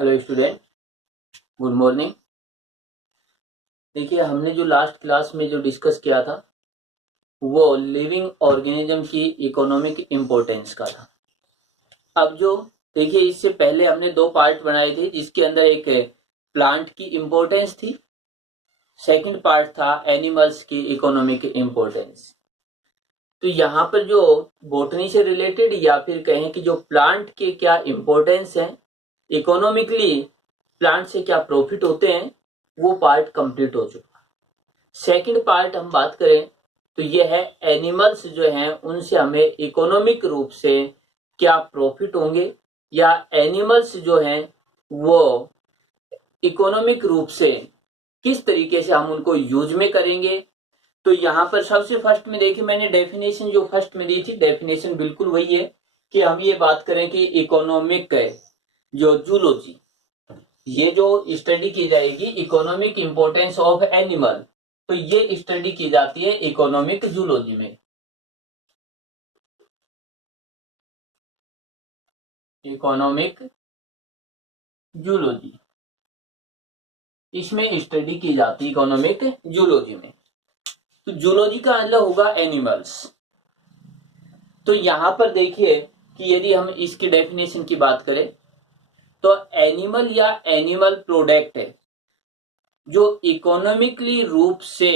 Hello student, good morning. देखिए, हमने जो लास्ट क्लास में जो डिस्कस किया था वो लिविंग ऑर्गेनिज्म की इकोनॉमिक इम्पोर्टेंस का था। अब जो देखिए, इससे पहले हमने दो पार्ट बनाए थे जिसके अंदर एक प्लांट की इम्पोर्टेंस थी, सेकंड पार्ट था एनिमल्स की इकोनॉमिक इम्पोर्टेंस। तो यहाँ पर जो बॉटनी से रिलेटेड या फिर कहें कि जो प्लांट के क्या इम्पोर्टेंस है, इकोनॉमिकली प्लांट से क्या प्रॉफिट होते हैं, वो पार्ट कंप्लीट हो चुका। सेकंड पार्ट हम बात करें तो ये है एनिमल्स जो हैं उनसे हमें इकोनॉमिक रूप से क्या प्रॉफिट होंगे, या एनिमल्स जो हैं वो इकोनॉमिक रूप से किस तरीके से हम उनको यूज में करेंगे। तो यहाँ पर सबसे फर्स्ट में देखिए, मैंने डेफिनेशन जो फर्स्ट में दी थी, डेफिनेशन बिल्कुल वही है कि हम ये बात करें कि इकोनॉमिक जो जूलॉजी, ये जो स्टडी की जाएगी इकोनॉमिक इंपोर्टेंस ऑफ एनिमल, तो ये स्टडी की जाती है इकोनॉमिक जूलॉजी में। इकोनॉमिक जूलॉजी, इसमें स्टडी की जाती है इकोनॉमिक जूलॉजी में। तो जूलॉजी का मतलब होगा एनिमल्स। तो यहां पर देखिए कि यदि हम इसकी डेफिनेशन की बात करें तो एनिमल या एनिमल प्रोडक्ट है जो इकोनॉमिकली रूप से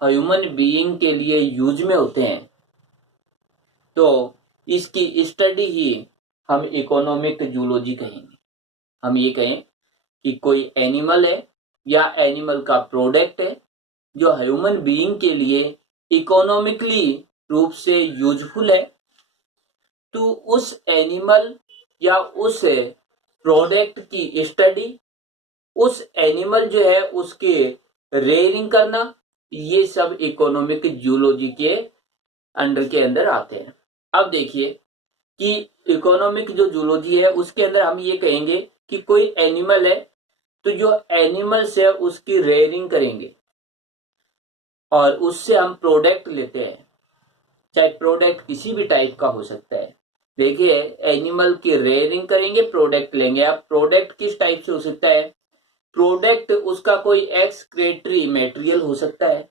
ह्यूमन बीइंग के लिए यूज में होते हैं, तो इसकी स्टडी ही हम इकोनॉमिक जूलॉजी कहेंगे। हम ये कहें कि कोई एनिमल है या एनिमल का प्रोडक्ट है जो ह्यूमन बीइंग के लिए इकोनॉमिकली रूप से यूजफुल है, तो उस एनिमल या उस प्रोडक्ट की स्टडी, उस एनिमल जो है उसके रेयरिंग करना, ये सब इकोनॉमिक जूलॉजी के अंडर के अंदर आते हैं। अब देखिए कि इकोनॉमिक जो जूलॉजी है उसके अंदर हम ये कहेंगे कि कोई एनिमल है तो जो एनिमल्स है उसकी रेयरिंग करेंगे और उससे हम प्रोडक्ट लेते हैं, चाहे प्रोडक्ट किसी भी टाइप का हो सकता है। देखिए, एनिमल की रेयरिंग करेंगे, प्रोडक्ट लेंगे। अब प्रोडक्ट किस टाइप से हो सकता है? प्रोडक्ट उसका कोई एक्सक्रीटरी मटेरियल हो सकता है,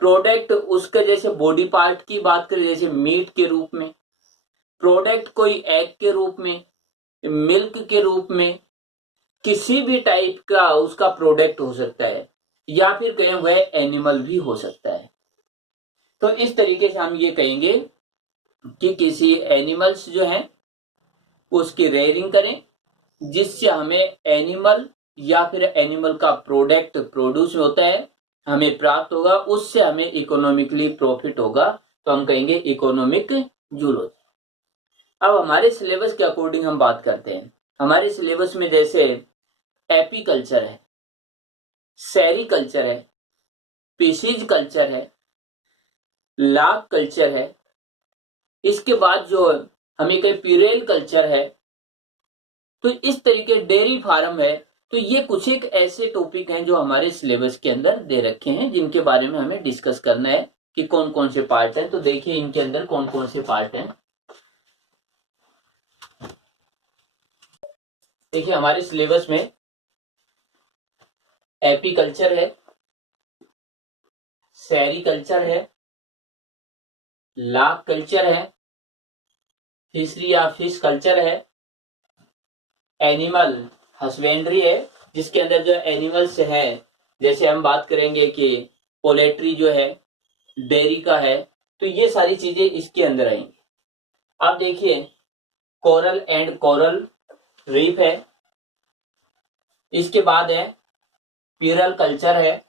प्रोडक्ट उसके जैसे बॉडी पार्ट की बात करें जैसे मीट के रूप में, प्रोडक्ट कोई एग के रूप में, मिल्क के रूप में, किसी भी टाइप का उसका प्रोडक्ट हो सकता है, या फिर कहें वह एनिमल भी हो सकता है। तो इस तरीके से हम ये कहेंगे कि किसी एनिमल्स जो हैं उसकी रेयरिंग करें जिससे हमें एनिमल या फिर एनिमल का प्रोडक्ट प्रोड्यूस होता है, हमें प्राप्त होगा, उससे हमें इकोनॉमिकली प्रॉफिट होगा, तो हम कहेंगे इकोनॉमिक जूलॉजी। अब हमारे सिलेबस के अकॉर्डिंग हम बात करते हैं। हमारे सिलेबस में जैसे एपीकल्चर है, सेरीकल्चर है, स्पीशीज कल्चर है, लाभ कल्चर है, इसके बाद जो हमें कहीं प्यूरेल कल्चर है, तो इस तरीके डेयरी फार्म है। तो ये कुछ एक ऐसे टॉपिक हैं जो हमारे सिलेबस के अंदर दे रखे हैं जिनके बारे में हमें डिस्कस करना है कि कौन कौन से पार्ट हैं। तो देखिए इनके अंदर कौन कौन से पार्ट हैं। देखिए, हमारे सिलेबस में एपीकल्चर है, सेरीकल्चर है, लाख कल्चर है, फिशरी या फिश कल्चर है, एनिमल हस्बेंड्री है जिसके अंदर जो एनिमल्स है, जैसे हम बात करेंगे कि पोल्ट्री जो है, डेयरी का है, तो ये सारी चीजें इसके अंदर आएंगी। अब देखिए, कोरल एंड कोरल रीफ है, इसके बाद है प्यूरल कल्चर है,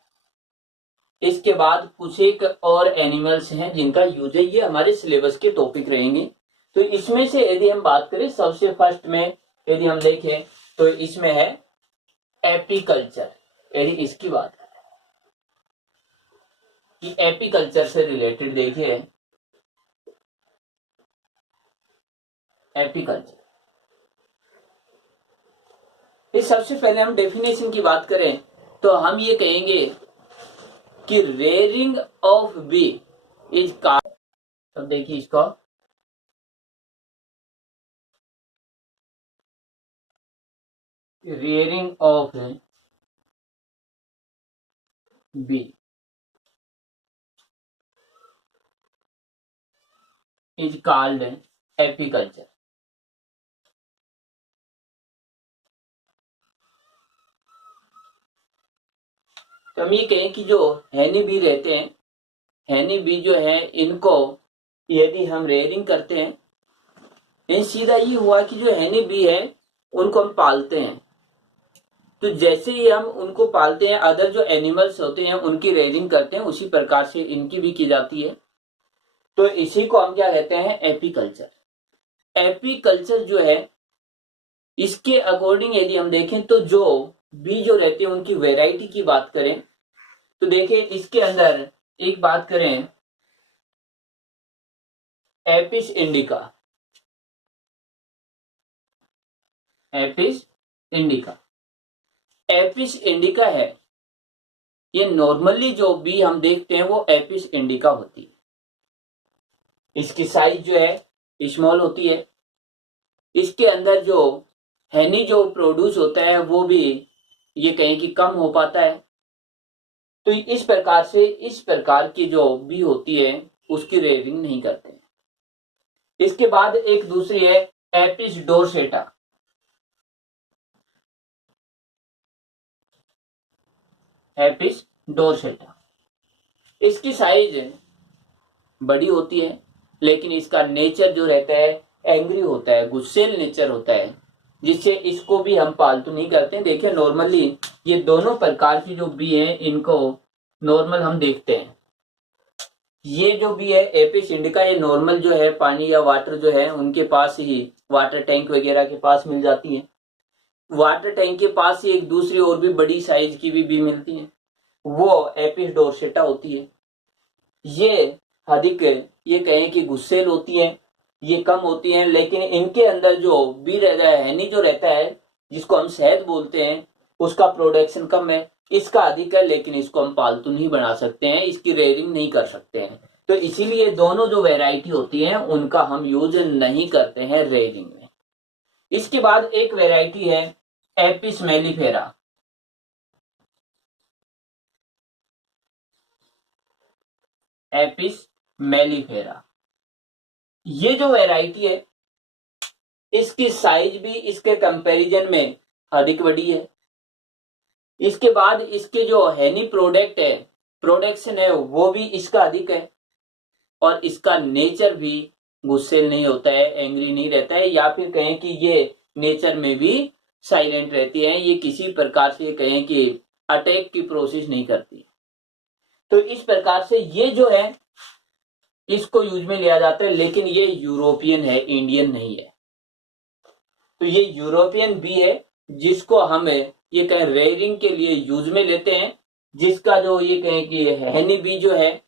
इसके बाद कुछ एक और एनिमल्स हैं जिनका यूज है। ये हमारे सिलेबस के टॉपिक रहेंगे। तो इसमें से यदि हम बात करें सबसे फर्स्ट में यदि हम देखें तो इसमें है एपीकल्चर। यदि इसकी बात करें कि एपीकल्चर से रिलेटेड देखिए, एपीकल्चर, इस सबसे पहले हम डेफिनेशन की बात करें तो हम ये कहेंगे कि रेयरिंग ऑफ बी इज का, अब देखिए इसको, rearing of bee is called apiculture. तो हम ये कहें कि जो हैनी बी रहते हैं, हैनी बी जो है इनको यदि हम रेयरिंग करते हैं, इन सीधा ये हुआ कि जो हैनी बी है उनको हम पालते हैं। तो जैसे ही हम उनको पालते हैं, अदर जो एनिमल्स होते हैं उनकी रेयरिंग करते हैं, उसी प्रकार से इनकी भी की जाती है। तो इसी को हम क्या कहते हैं? एपीकल्चर। एपीकल्चर जो है इसके अकॉर्डिंग यदि हम देखें तो जो बी जो रहते हैं उनकी वेराइटी की बात करें तो देखिए इसके अंदर एक बात करें, Apis indica. Apis indica, Apis indica है, ये नॉर्मली जो बी हम देखते हैं वो एपिस इंडिका होती है। इसकी साइज जो है स्मॉल होती है। इसके अंदर जो हैनी जो प्रोड्यूस होता है वो भी ये कहें कि कम हो पाता है। तो इस प्रकार से इस प्रकार की जो बी होती है उसकी रेयरिंग नहीं करते। इसके बाद एक दूसरी है एपिस डोरसेटा। एपिस डोरसेटा, इसकी साइज बड़ी होती है लेकिन इसका नेचर जो रहता है एंग्री होता है, गुस्सेल नेचर होता है, जिससे इसको भी हम पालतू नहीं करते हैं। देखिए नॉर्मली ये दोनों प्रकार की जो बी है इनको नॉर्मल हम देखते हैं। ये जो बी है एपिस इंडिका, ये नॉर्मल जो है पानी या वाटर जो है उनके पास ही, वाटर टैंक वगैरह के पास मिल जाती है। वाटर टैंक के पास ही एक दूसरी और भी बड़ी साइज की भी बी मिलती है, वो एपिस डोरसेटा होती है। ये अधिक ये कहें कि गुस्सेल होती हैं, ये कम होती हैं, लेकिन इनके अंदर जो बी रहता है, हैनी जो रहता है जिसको हम शहद बोलते हैं, उसका प्रोडक्शन कम है, इसका अधिक है, लेकिन इसको हम पालतू नहीं बना सकते हैं, इसकी रेयरिंग नहीं कर सकते हैं। तो इसीलिए दोनों जो वैरायटी होती हैं उनका हम यूज नहीं करते हैं रेयरिंग में। इसके बाद एक वैरायटी है एपिस मेलिफेरा। एपिस मेलिफेरा, ये जो वैरायटी है इसकी साइज भी इसके कंपैरिजन में अधिक बड़ी है। इसके बाद इसके जो हैनी प्रोडक्ट है, प्रोडक्शन है, वो भी इसका अधिक है और इसका नेचर भी गुस्सेल नहीं होता है, एंग्री नहीं रहता है, या फिर कहें कि ये नेचर में भी साइलेंट रहती है, ये किसी प्रकार से कहें कि अटैक की प्रोसेस नहीं करती। तो इस प्रकार से ये जो है इसको यूज में लिया जाता है, लेकिन ये यूरोपियन है, इंडियन नहीं है। तो ये यूरोपियन बी है जिसको हम ये कहें रेयरिंग के लिए यूज में लेते हैं, जिसका जो ये कहें कि हैनी बी जो है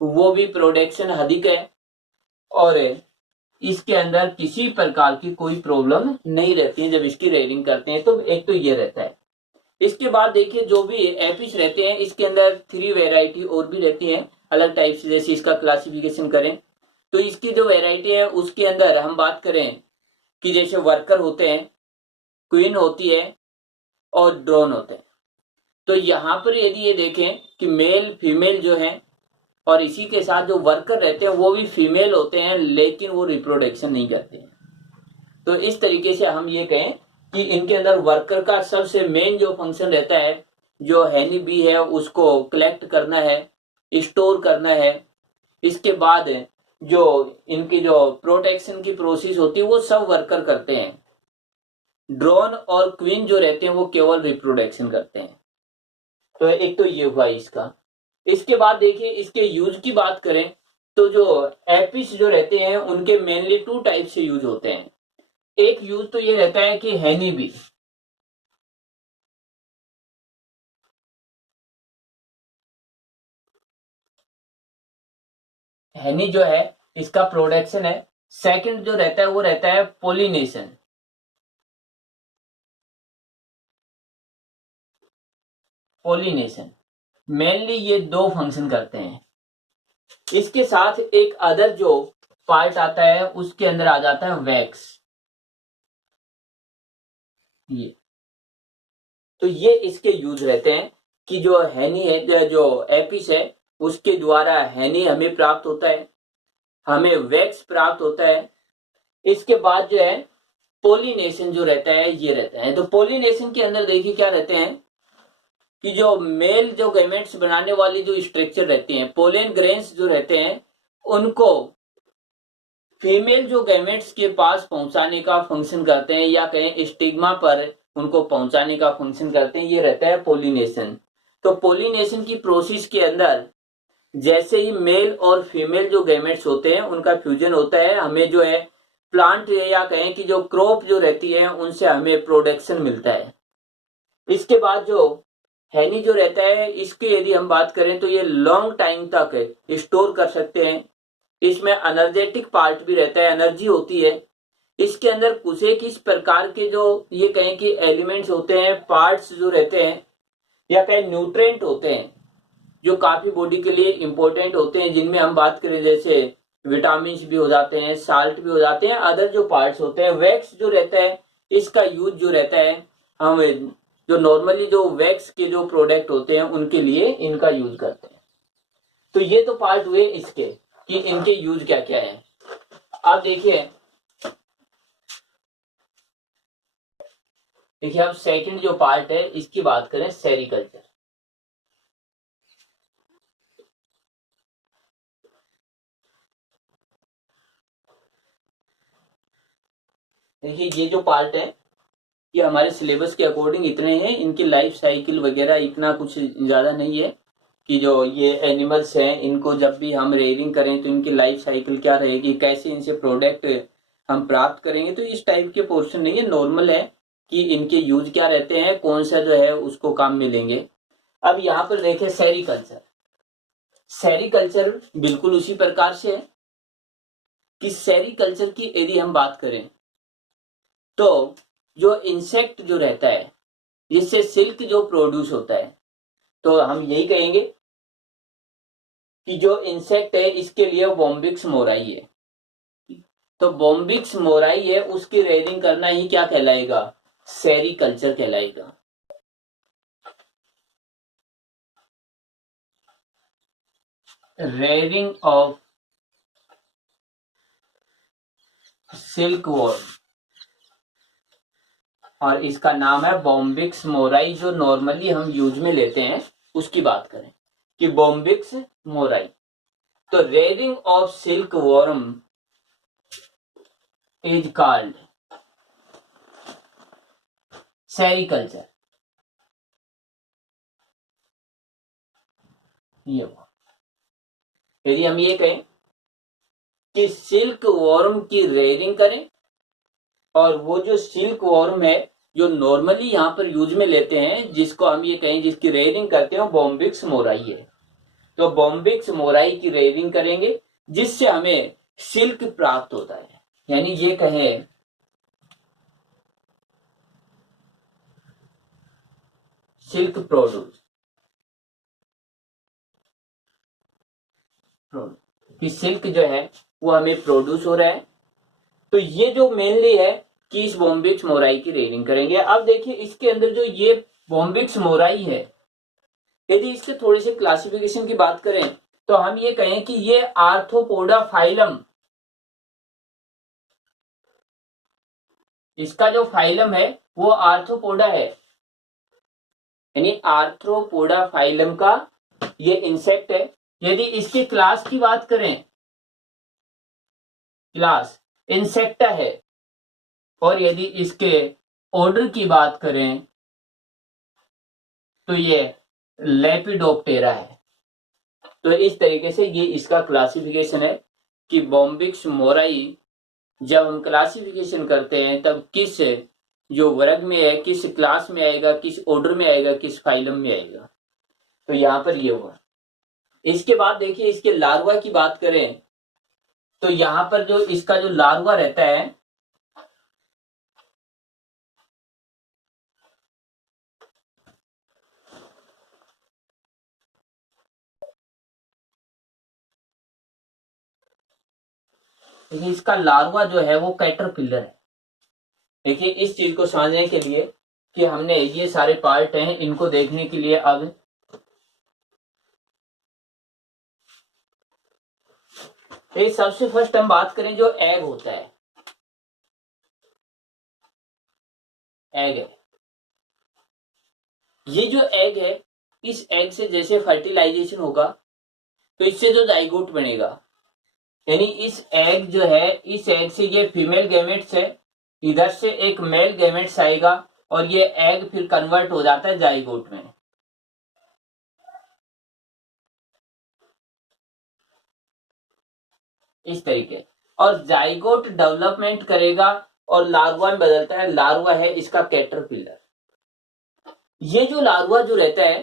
वो भी प्रोडक्शन अधिक है और इसके अंदर किसी प्रकार की कोई प्रॉब्लम नहीं रहती है जब इसकी रेयरिंग करते हैं। तो एक तो ये रहता है। इसके बाद देखिए जो भी एपिस रहते हैं इसके अंदर 3 वेराइटी और भी रहती हैं अलग टाइप से। जैसे इसका क्लासिफिकेशन करें तो इसकी जो वेराइटी है उसके अंदर हम बात करें कि जैसे वर्कर होते हैं, क्वीन होती है और ड्रोन होते हैं। तो यहाँ पर यदि ये देखें कि मेल फीमेल जो है और इसी के साथ जो वर्कर रहते हैं वो भी फीमेल होते हैं, लेकिन वो रिप्रोडक्शन नहीं करते हैं। तो इस तरीके से हम ये कहें कि इनके अंदर वर्कर का सबसे मेन जो फंक्शन रहता है, जो हैनी बी है उसको कलेक्ट करना है, स्टोर करना है। इसके बाद जो इनकी जो प्रोटेक्शन की प्रोसेस होती है वो सब वर्कर करते हैं। ड्रोन और क्वीन जो रहते हैं वो केवल रिप्रोडक्शन करते हैं। तो एक तो ये हुआ इसका। इसके बाद देखिए इसके यूज की बात करें तो जो एपिस जो रहते हैं उनके मेनली 2 टाइप से यूज होते हैं। एक यूज तो ये रहता है कि हैनी बी, हैनी जो है इसका प्रोडक्शन है। सेकंड जो रहता है वो रहता है पोलिनेशन। पोलिनेशन मेनली ये 2 फंक्शन करते हैं। इसके साथ एक अदर जो पार्ट आता है उसके अंदर आ जाता है वैक्स। ये तो ये इसके यूज रहते हैं कि जो हैनी है, जो एपिस है, उसके द्वारा हैनी हमें प्राप्त होता है, हमें वैक्स प्राप्त होता है। इसके बाद जो है पोलिनेशन जो रहता है ये रहता है। तो पोलिनेशन के अंदर देखिए क्या रहते हैं कि जो मेल जो गैमेट्स बनाने वाली जो स्ट्रक्चर रहती हैं, पोलन ग्रेन्स जो रहते हैं, उनको फीमेल जो गैमेट्स के पास पहुंचाने का फंक्शन करते हैं, या कहें स्टिग्मा पर उनको पहुंचाने का फंक्शन करते हैं, ये रहता है पोलिनेशन। तो पोलिनेशन की प्रोसेस के अंदर जैसे ही मेल और फीमेल जो गैमेट्स होते हैं उनका फ्यूजन होता है, हमें जो है प्लांट या कहें कि जो क्रॉप जो रहती है उनसे हमें प्रोडक्शन मिलता है। इसके बाद जो हैनी जो रहता है, इसके यदि हम बात करें तो ये लॉन्ग टाइम तक स्टोर कर सकते हैं। इसमें एनर्जेटिक पार्ट भी रहता है, एनर्जी होती है। इसके अंदर कुछ एक इस प्रकार के जो ये कहें कि एलिमेंट्स होते हैं, पार्ट्स जो रहते हैं, या कहें न्यूट्रेंट होते हैं, जो काफी बॉडी के लिए इंपॉर्टेंट होते हैं, जिनमें हम बात करें जैसे विटामिन भी हो जाते हैं, साल्ट भी हो जाते हैं, अदर जो पार्ट्स होते हैं। वैक्स जो रहता है, इसका यूज जो रहता है, हम जो नॉर्मली जो वैक्स के जो प्रोडक्ट होते हैं उनके लिए इनका यूज करते हैं। तो ये तो पार्ट हुए इसके कि इनके यूज क्या क्या है। अब देखिए अब सेकंड जो पार्ट है इसकी बात करें, सेरिकल्चर। देखिए ये जो पार्ट है ये हमारे सिलेबस के अकॉर्डिंग इतने हैं, इनकी लाइफ साइकिल वगैरह इतना कुछ ज्यादा नहीं है कि जो ये एनिमल्स हैं इनको जब भी हम रेयरिंग करें तो इनकी लाइफ साइकिल क्या रहेगी, कैसे इनसे प्रोडक्ट हम प्राप्त करेंगे, तो इस टाइप के पोर्शन नहीं है। नॉर्मल है कि इनके यूज क्या रहते हैं, कौन सा जो है उसको काम मिलेंगे। अब यहाँ पर देखें सेरिकल्चर। सेरिकल्चर बिल्कुल उसी प्रकार से है कि सेरिकल्चर की यदि हम बात करें तो जो इंसेक्ट जो रहता है जिससे सिल्क जो प्रोड्यूस होता है, तो हम यही कहेंगे कि जो इंसेक्ट है इसके लिए बॉम्बिक्स मोराई है। तो बॉम्बिक्स मोराई है, उसकी रेयरिंग करना ही क्या कहलाएगा, सेरिकल्चर कहलाएगा। रेयरिंग ऑफ सिल्क वॉर्म, और इसका नाम है बॉम्बिक्स मोराई। जो नॉर्मली हम यूज में लेते हैं उसकी बात करें कि बॉम्बिक्स मोराई। तो rearing of silk worm is called sericulture. यदि हम ये कहें कि सिल्क वॉर्म की रेयरिंग करें, और वो जो सिल्क वॉर्म है जो नॉर्मली यहाँ पर यूज में लेते हैं, जिसको हम ये कहें जिसकी रेयरिंग करते हैं, बॉम्बिक्स मोराई है। तो बॉम्बिक्स मोराई की रेयरिंग करेंगे जिससे हमें सिल्क प्राप्त होता है, यानी ये कहें सिल्क प्रोड्यूस, कि सिल्क जो है वो हमें प्रोड्यूस हो रहा है। तो ये जो मेनली है कि इस बॉम्बिक्स मोराई की रेयरिंग करेंगे। अब देखिए इसके अंदर जो ये बॉम्बिक्स मोराई है, यदि इसके थोड़ी सी क्लासिफिकेशन की बात करें तो हम ये कहें कि ये आर्थ्रोपोडा फाइलम, इसका जो फाइलम है वो आर्थ्रोपोडा है, यानी आर्थ्रोपोडा फाइलम का ये इंसेक्ट है। यदि इसकी क्लास की बात करें, क्लास इंसेक्टा है, और यदि इसके ऑर्डर की बात करें तो ये लेपिडोप्टेरा है। तो इस तरीके से ये इसका क्लासिफिकेशन है कि बॉम्बिक्स मोराई जब हम क्लासिफिकेशन करते हैं तब किस जो वर्ग में है, किस क्लास में आएगा, किस ऑर्डर में आएगा, किस फाइलम में आएगा। तो यहां पर ये हुआ। इसके बाद देखिए इसके लार्वा की बात करें तो यहां पर जो इसका जो लार्वा रहता है, देखिए इसका लार्वा जो है वो कैटरपिलर है। देखिए इस चीज को समझने के लिए कि हमने ये सारे पार्ट हैं इनको देखने के लिए अब सबसे फर्स्ट हम बात करें जो एग होता है, एग है। ये जो एग है, इस एग से जैसे फर्टिलाइजेशन होगा तो इससे जो जाइगोट बनेगा, यानी इस एग जो है, इस एग से ये फीमेल गैमेट्स है, इधर से एक मेल गैमेट्स आएगा और ये एग फिर कन्वर्ट हो जाता है जाइगोट में। इस तरीके, और जाइगोट डेवलपमेंट करेगा और लार्वा में बदलता है। लार्वा है इसका कैटरपिलर। ये जो लार्वा जो रहता है,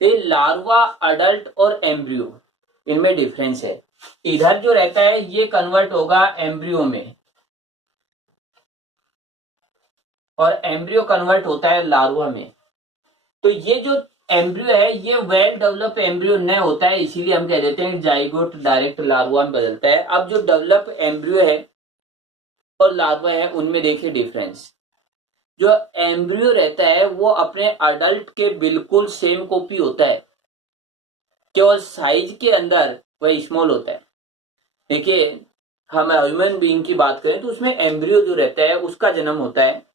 ये लार्वा, अडल्ट और एम्ब्रियो, इनमें डिफरेंस है। इधर जो रहता है ये कन्वर्ट होगा एम्ब्रियो में, और एम्ब्रियो कन्वर्ट होता है लार्वा में। तो ये जो एम्ब्रियो है ये वेल डेवलप एम्ब्रियो न होता है, इसीलिए हम कह देते हैं जाइगोट डायरेक्ट लार्वा में बदलता है। अब जो डेवलप एम्ब्रियो है और लार्वा है उनमें देखिए डिफरेंस। जो एम्ब्रियो रहता है वो अपने अडल्ट के बिल्कुल सेम कॉपी होता है, केवल साइज के अंदर वह स्मॉल होता है। देखिए हम ह्यूमन बीइंग की बात करें तो उसमें एम्ब्रियो जो रहता है उसका जन्म होता है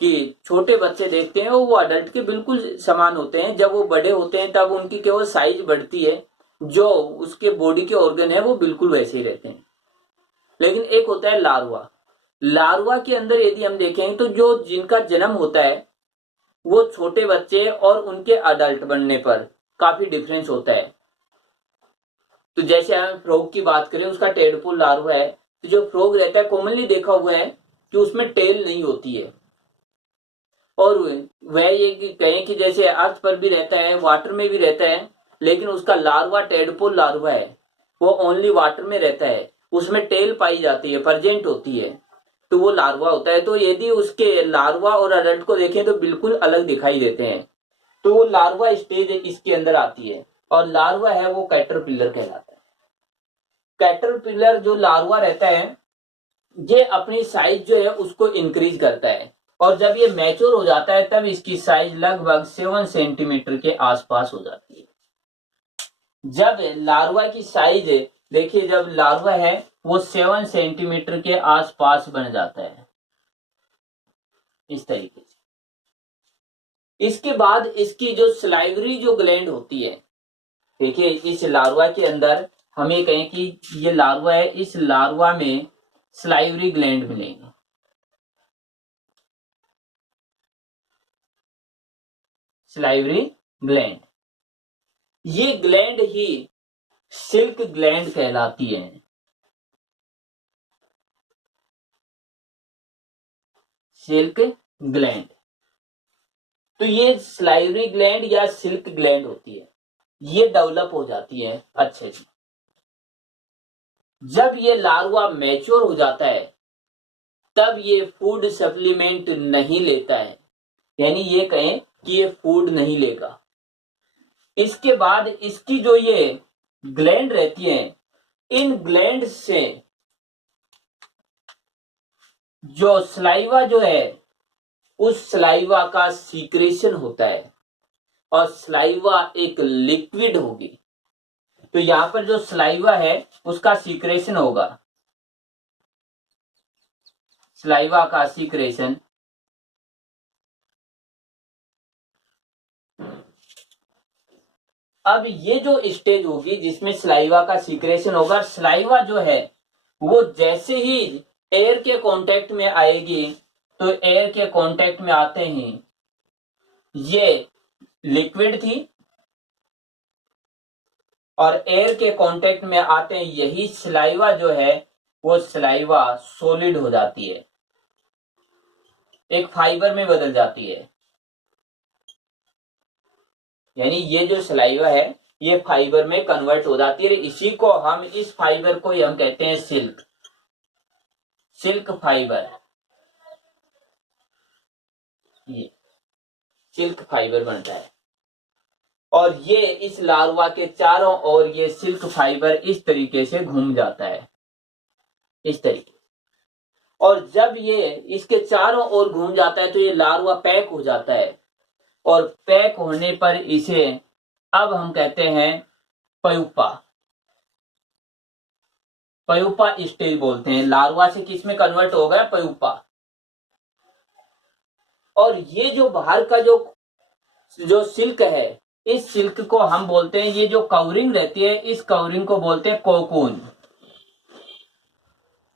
कि छोटे बच्चे देखते हैं वो अडल्ट के बिल्कुल समान होते हैं। जब वो बड़े होते हैं तब उनकी केवल साइज बढ़ती है, जो उसके बॉडी के ऑर्गन है वो बिल्कुल वैसे ही रहते हैं। लेकिन एक होता है लार्वा। लार्वा के अंदर यदि हम देखें तो जो जिनका जन्म होता है वो छोटे बच्चे और उनके अडल्ट बनने पर काफी डिफरेंस होता है। तो जैसे हम फ्रॉग की बात करें, उसका टेडपोल लार्वा है, तो जो फ्रॉग रहता है कॉमनली देखा हुआ है कि उसमें टेल नहीं होती है, और वह ये कहें कि जैसे अर्थ पर भी रहता है, वाटर में भी रहता है, लेकिन उसका लार्वा टेडपोल लार्वा है, वो ओनली वाटर में रहता है, उसमें टेल पाई जाती है, प्रेजेंट होती है, तो वो लार्वा होता है। तो यदि उसके लार्वा और अडल्ट को देखें तो बिल्कुल अलग दिखाई देते हैं। तो वो लार्वा स्टेज इसके अंदर आती है, और लार्वा है वो कैटरपिलर कहलाता है। कैटरपिलर जो लार्वा रहता है ये अपनी साइज जो है उसको इंक्रीज करता है, और जब ये मैच्योर हो जाता है तब इसकी साइज लगभग 7 सेंटीमीटर के आसपास हो जाती है। जब लार्वा की साइज देखिए, जब लार्वा है वो 7 सेंटीमीटर के आसपास बन जाता है, इस तरीके से। इसके बाद इसकी जो स्लाइवरी जो ग्लैंड होती है, देखिए इस लार्वा के अंदर हम ये कहें कि ये लार्वा है, इस लार्वा में स्लाइवरी ग्लैंड मिलेंगे। स्लाइवरी ग्लैंड, ये ग्लैंड ही सिल्क ग्लैंड कहलाती है। सिल्क ग्लैंड, तो ये स्लाइवरी ग्लैंड या सिल्क ग्लैंड होती है, ये डेवलप हो जाती है अच्छे से। जब ये लार्वा मैच्योर हो जाता है तब ये फूड सप्लीमेंट नहीं लेता है, यानी ये कहें कि ये फूड नहीं लेगा। इसके बाद इसकी जो ये ग्लैंड रहती है, इन ग्लैंड से जो स्लाइवा जो है उस स्लाइवा का सीक्रेशन होता है, और स्लाइवा एक लिक्विड होगी। तो यहां पर जो स्लाइवा है उसका सीक्रेशन होगा, स्लाइवा का सीक्रेशन। अब ये जो स्टेज होगी जिसमें स्लाइवा का सीक्रेशन होगा, स्लाइवा जो है वो जैसे ही एयर के कांटेक्ट में आएगी, तो एयर के कांटेक्ट में आते ही ये लिक्विड थी, और एयर के कांटेक्ट में आते हैं यही स्लाइवा जो है वो स्लाइवा सॉलिड हो जाती है, एक फाइबर में बदल जाती है। यानी ये जो स्लाइवा है ये फाइबर में कन्वर्ट हो जाती है। इसी को हम, इस फाइबर को हम कहते हैं सिल्क, सिल्क फाइबर। ये सिल्क फाइबर बनता है, और ये इस लार्वा के चारों ओर ये सिल्क फाइबर इस तरीके से घूम जाता है, इस तरीके। और जब ये इसके चारों ओर घूम जाता है तो ये लार्वा पैक हो जाता है, और पैक होने पर इसे अब हम कहते हैं प्यूपा। प्यूपा स्टेज बोलते हैं। लार्वा से किस में कन्वर्ट हो गया? प्यूपा। और ये जो बाहर का जो सिल्क है, इस सिल्क को हम बोलते हैं, ये जो कवरिंग रहती है इस कवरिंग को बोलते हैं कोकून।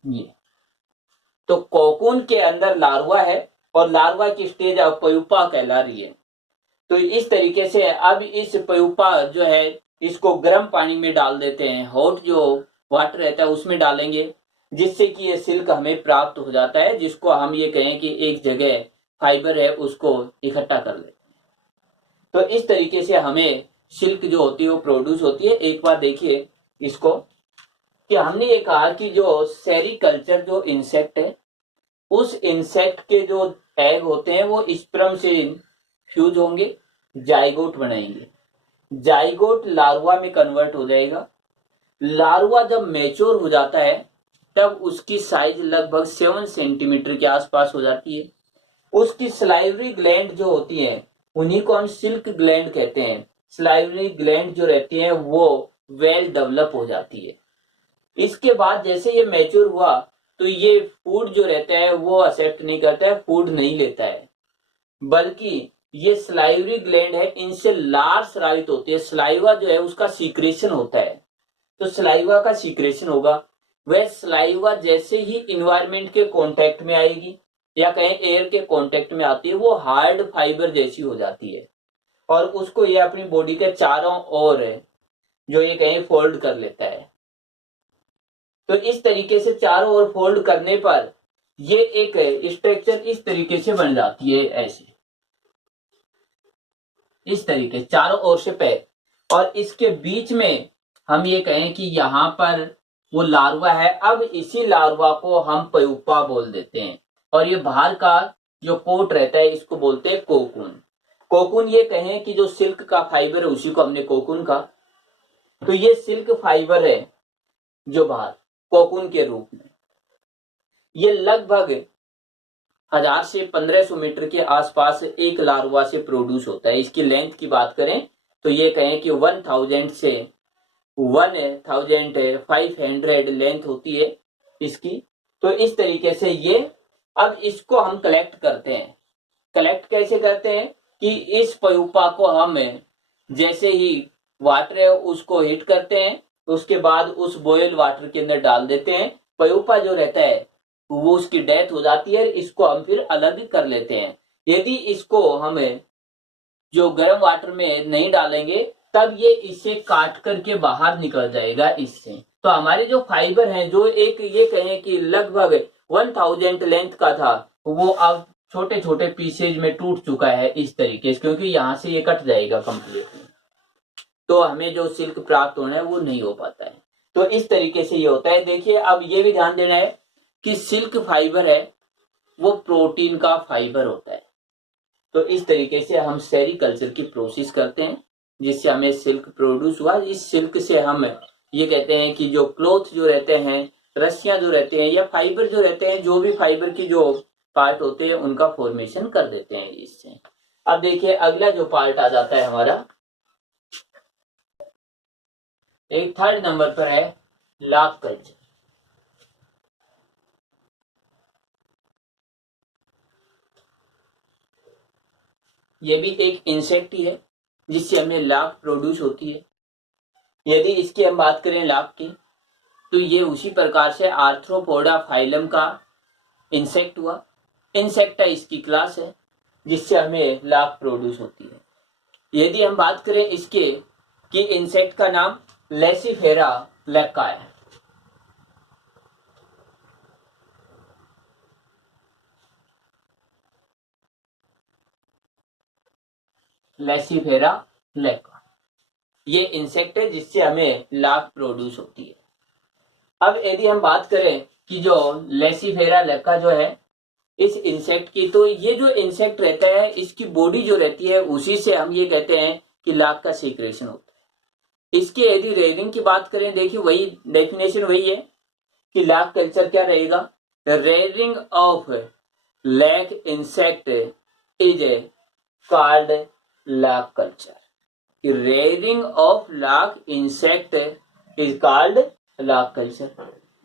ये तो कोकून के अंदर लार्वा है और लार्वा की स्टेज अब प्यूपा कहला रही है। तो इस तरीके से अब इस प्यूपा जो है इसको गर्म पानी में डाल देते हैं, हॉट जो वाटर रहता है उसमें डालेंगे, जिससे कि ये सिल्क हमें प्राप्त हो जाता है, जिसको हम ये कहें कि एक जगह फाइबर है उसको इकट्ठा कर लेते हैं। तो इस तरीके से हमें सिल्क जो होती है वो प्रोड्यूस होती है। एक बार देखिए इसको कि हमने ये कहा कि जो सेरिकल्चर जो इंसेक्ट है, उस इंसेक्ट के जो एग होते हैं वो स्पर्म से फ्यूज होंगे, जाइगोट बनाएंगे, जाइगोट लार्वा में कन्वर्ट हो जाएगा। लार्वा जब मैच्योर हो जाता है तब उसकी साइज लगभग 7 सेंटीमीटर के आसपास हो जाती है। उसकी स्लाइवरी ग्लैंड जो होती है उन्हीं को हम सिल्क ग्लैंड कहते हैं। स्लाइवरी ग्लैंड जो रहती है वो वेल डेवलप हो जाती है। इसके बाद जैसे ये मैच्योर हुआ तो ये फूड जो रहता है वो एक्सेप्ट नहीं करता है, फूड नहीं लेता है, बल्कि ये स्लाइवरी ग्लैंड है इनसे लार्ज स्रावित होती है। स्लाइवा जो है उसका सीक्रेशन होता है, तो स्लाइवा का सीक्रेशन होगा। वह स्लाइवा जैसे ही इन्वायरमेंट के कांटेक्ट में आएगी या कहें एयर के कांटेक्ट में आती है, वो हार्ड फाइबर जैसी हो जाती है और उसको ये अपनी बॉडी के चारों ओर जो ये कहें फोल्ड कर लेता है। तो इस तरीके से चारों ओर फोल्ड करने पर ये एक स्ट्रक्चर इस तरीके से बन जाती है, ऐसे इस तरीके चारों ओर से पैक। और इसके बीच में हम ये कहें कि यहाँ पर वो लार्वा है। अब इसी लार्वा को हम प्यूपा बोल देते हैं और ये बाहर का जो कोट रहता है इसको बोलते हैं कोकून। कोकून ये कहें कि जो सिल्क का फाइबर है उसी को हमने कोकून कहा। तो ये सिल्क फाइबर है जो बाहर कोकून के रूप में, ये लगभग 1000 से 1500 मीटर के आसपास एक लार्वा से प्रोड्यूस होता है। इसकी लेंथ की बात करें तो ये कहें कि 1000 से 1500 लेंथ होती है इसकी। तो इस तरीके से ये अब इसको हम कलेक्ट करते हैं। कलेक्ट कैसे करते हैं कि इस प्यूपा को हम जैसे ही वाटर है उसको हीट करते हैं, उसके बाद उस बॉयल वाटर के अंदर डाल देते हैं। प्यूपा जो रहता है वो उसकी डेथ हो जाती है, इसको हम फिर अलग कर लेते हैं। यदि इसको हम जो गर्म वाटर में नहीं डालेंगे तब ये इसे काट करके बाहर निकल जाएगा इससे। तो हमारे जो फाइबर हैं जो एक ये कहें कि लगभग 1000 लेंथ का था, वो अब छोटे छोटे पीसेज में टूट चुका है इस तरीके से, क्योंकि यहाँ से ये कट जाएगा कंप्लीटली। तो हमें जो सिल्क प्राप्त होना है वो नहीं हो पाता है। तो इस तरीके से ये होता है। देखिए अब ये भी ध्यान देना है कि सिल्क फाइबर है वो प्रोटीन का फाइबर होता है। तो इस तरीके से हम सेरिकल्चर की प्रोसेस करते हैं जिससे हमें सिल्क प्रोड्यूस हुआ। इस सिल्क से हम ये कहते हैं कि जो क्लॉथ जो रहते हैं, रस्सियां जो रहते हैं या फाइबर जो रहते हैं, जो भी फाइबर की जो पार्ट होते हैं उनका फॉर्मेशन कर देते हैं इससे। अब देखिए अगला जो पार्ट आ जाता है हमारा, एक 3rd नंबर पर है लार्वा कल्चर। ये भी एक इंसेक्ट ही है जिससे हमें लार्वा प्रोड्यूस होती है। यदि इसकी हम बात करें लार्वा की, तो ये उसी प्रकार से आर्थ्रोपोडा फाइलम का इंसेक्ट हुआ। इंसेक्टा इसकी क्लास है जिससे हमें लार्वा प्रोड्यूस होती है। यदि हम बात करें इसके कि इंसेक्ट का नाम लेसिफेरा लेक्का है। लेसिफेरा लेक्का ये इंसेक्ट है जिससे हमें लार्वा प्रोड्यूस होती है। अब यदि हम बात करें कि जो लेसिफेरा लेक्का जो है इस इंसेक्ट की, तो ये जो इंसेक्ट रहता है इसकी बॉडी जो रहती है उसी से हम ये कहते हैं कि लार्वा का सीक्रेशन होता है। इसके यदि रेयरिंग की बात करें, देखिए वही डेफिनेशन वही है कि लार्वा कल्चर क्या रहेगा rearing of lakh insect is called lark culture. Rearing of lark insect is called lark culture.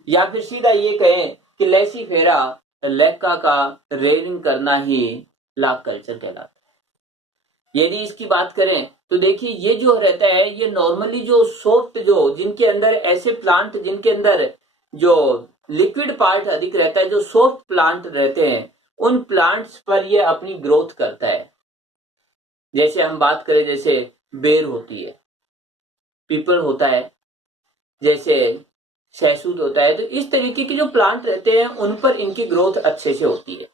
या फिर सीधा ये कहें कि लेसीफेरा लैक्का का रेयरिंग करना ही लार्क कल्चर कहलाता है। यदि इसकी बात करें तो देखिए ये जो रहता है ये नॉर्मली जो सॉफ्ट जो जिनके अंदर ऐसे प्लांट जिनके अंदर जो लिक्विड पार्ट अधिक रहता है, जो सॉफ्ट प्लांट रहते हैं, उन प्लांट्स पर ये अपनी ग्रोथ करता है। जैसे हम बात करें जैसे बेर होती है, पीपल होता है, जैसे शहसूद होता है, तो इस तरीके के जो प्लांट रहते हैं उन पर इनकी ग्रोथ अच्छे से होती है।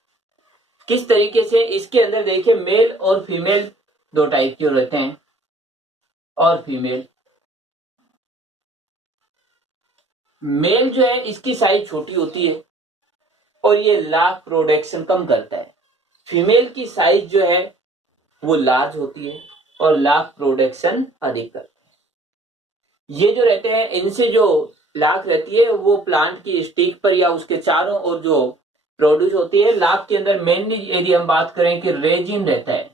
किस तरीके से इसके अंदर देखिए मेल और फीमेल दो टाइप के रहते हैं और फीमेल। मेल जो है इसकी साइज छोटी होती है और ये लार्क प्रोडक्शन कम करता है। फीमेल की साइज जो है वो लार्ज होती है और लार्क प्रोडक्शन अधिक करता है। ये जो रहते हैं इनसे जो लार्क रहती है वो प्लांट की स्टिक पर या उसके चारों ओर जो प्रोड्यूस होती है। लार्क के अंदर मेनली यदि हम बात करें कि रेजिन रहता है,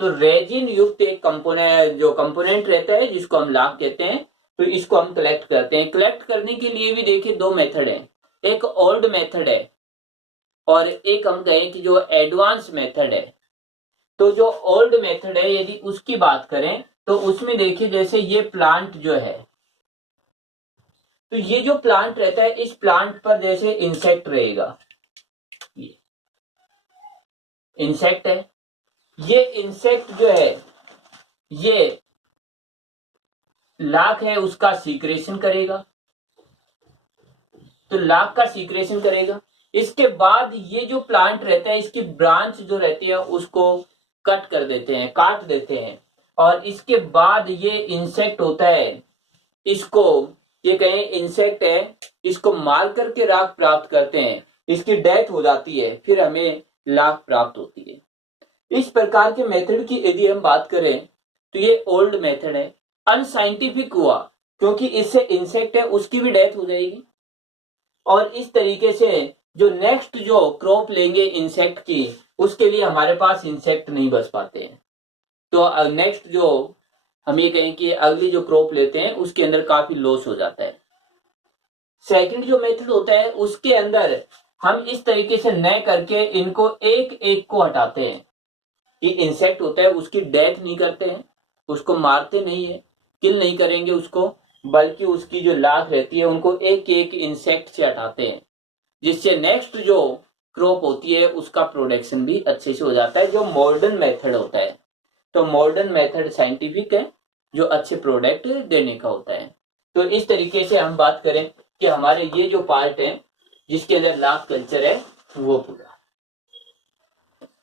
तो रेजिन युक्त एक कंपोनेंट रहता है जिसको हम लार्क कहते हैं, तो इसको हम कलेक्ट करते हैं। कलेक्ट करने के लिए भी देखिए दो मेथड है, एक ओल्ड मेथड है और एक हम कहें कि जो एडवांस मेथड है। तो जो ओल्ड मेथड है यदि उसकी बात करें तो उसमें देखिए जैसे ये प्लांट जो है, तो ये जो प्लांट रहता है इस प्लांट पर जैसे इंसेक्ट रहेगा, ये इंसेक्ट है, ये इंसेक्ट जो है ये लार्क है उसका सीक्रेशन करेगा, तो लार्क का सीक्रेशन करेगा। इसके बाद ये जो प्लांट रहता है इसकी ब्रांच जो रहती है उसको कट कर देते हैं, काट देते हैं, और इसके बाद ये इंसेक्ट होता है, इसको ये कहें इंसेक्ट है, इसको मार करके लार्क प्राप्त करते हैं, इसकी डेथ हो जाती है, फिर हमें लार्क प्राप्त होती है। इस प्रकार के मेथड की यदि हम बात करें तो ये ओल्ड मेथड है, अनसाइंटिफिक हुआ क्योंकि इससे इंसेक्ट है उसकी भी डेथ हो जाएगी, और इस तरीके से जो नेक्स्ट जो क्रॉप लेंगे इंसेक्ट की उसके लिए हमारे पास इंसेक्ट नहीं बच पाते हैं। तो नेक्स्ट जो हम ये कहें कि अगली जो क्रॉप लेते हैं उसके अंदर काफी लॉस हो जाता है। सेकंड जो मेथड होता है उसके अंदर हम इस तरीके से न करके इनको एक एक को हटाते हैं। ये इंसेक्ट होता है उसकी डेथ नहीं करते हैं, उसको मारते नहीं है, किल नहीं करेंगे उसको, बल्कि उसकी जो लार्क रहती है उनको एक एक इंसेक्ट से हटाते हैं, जिससे नेक्स्ट जो क्रॉप होती है उसका प्रोडक्शन भी अच्छे से हो जाता है, जो मॉडर्न मेथड होता है। तो मॉडर्न मेथड साइंटिफिक है जो अच्छे प्रोडक्ट देने का होता है। तो इस तरीके से हम बात करें कि हमारे ये जो पार्ट है जिसके अंदर लार्क कल्चर है वो पूरा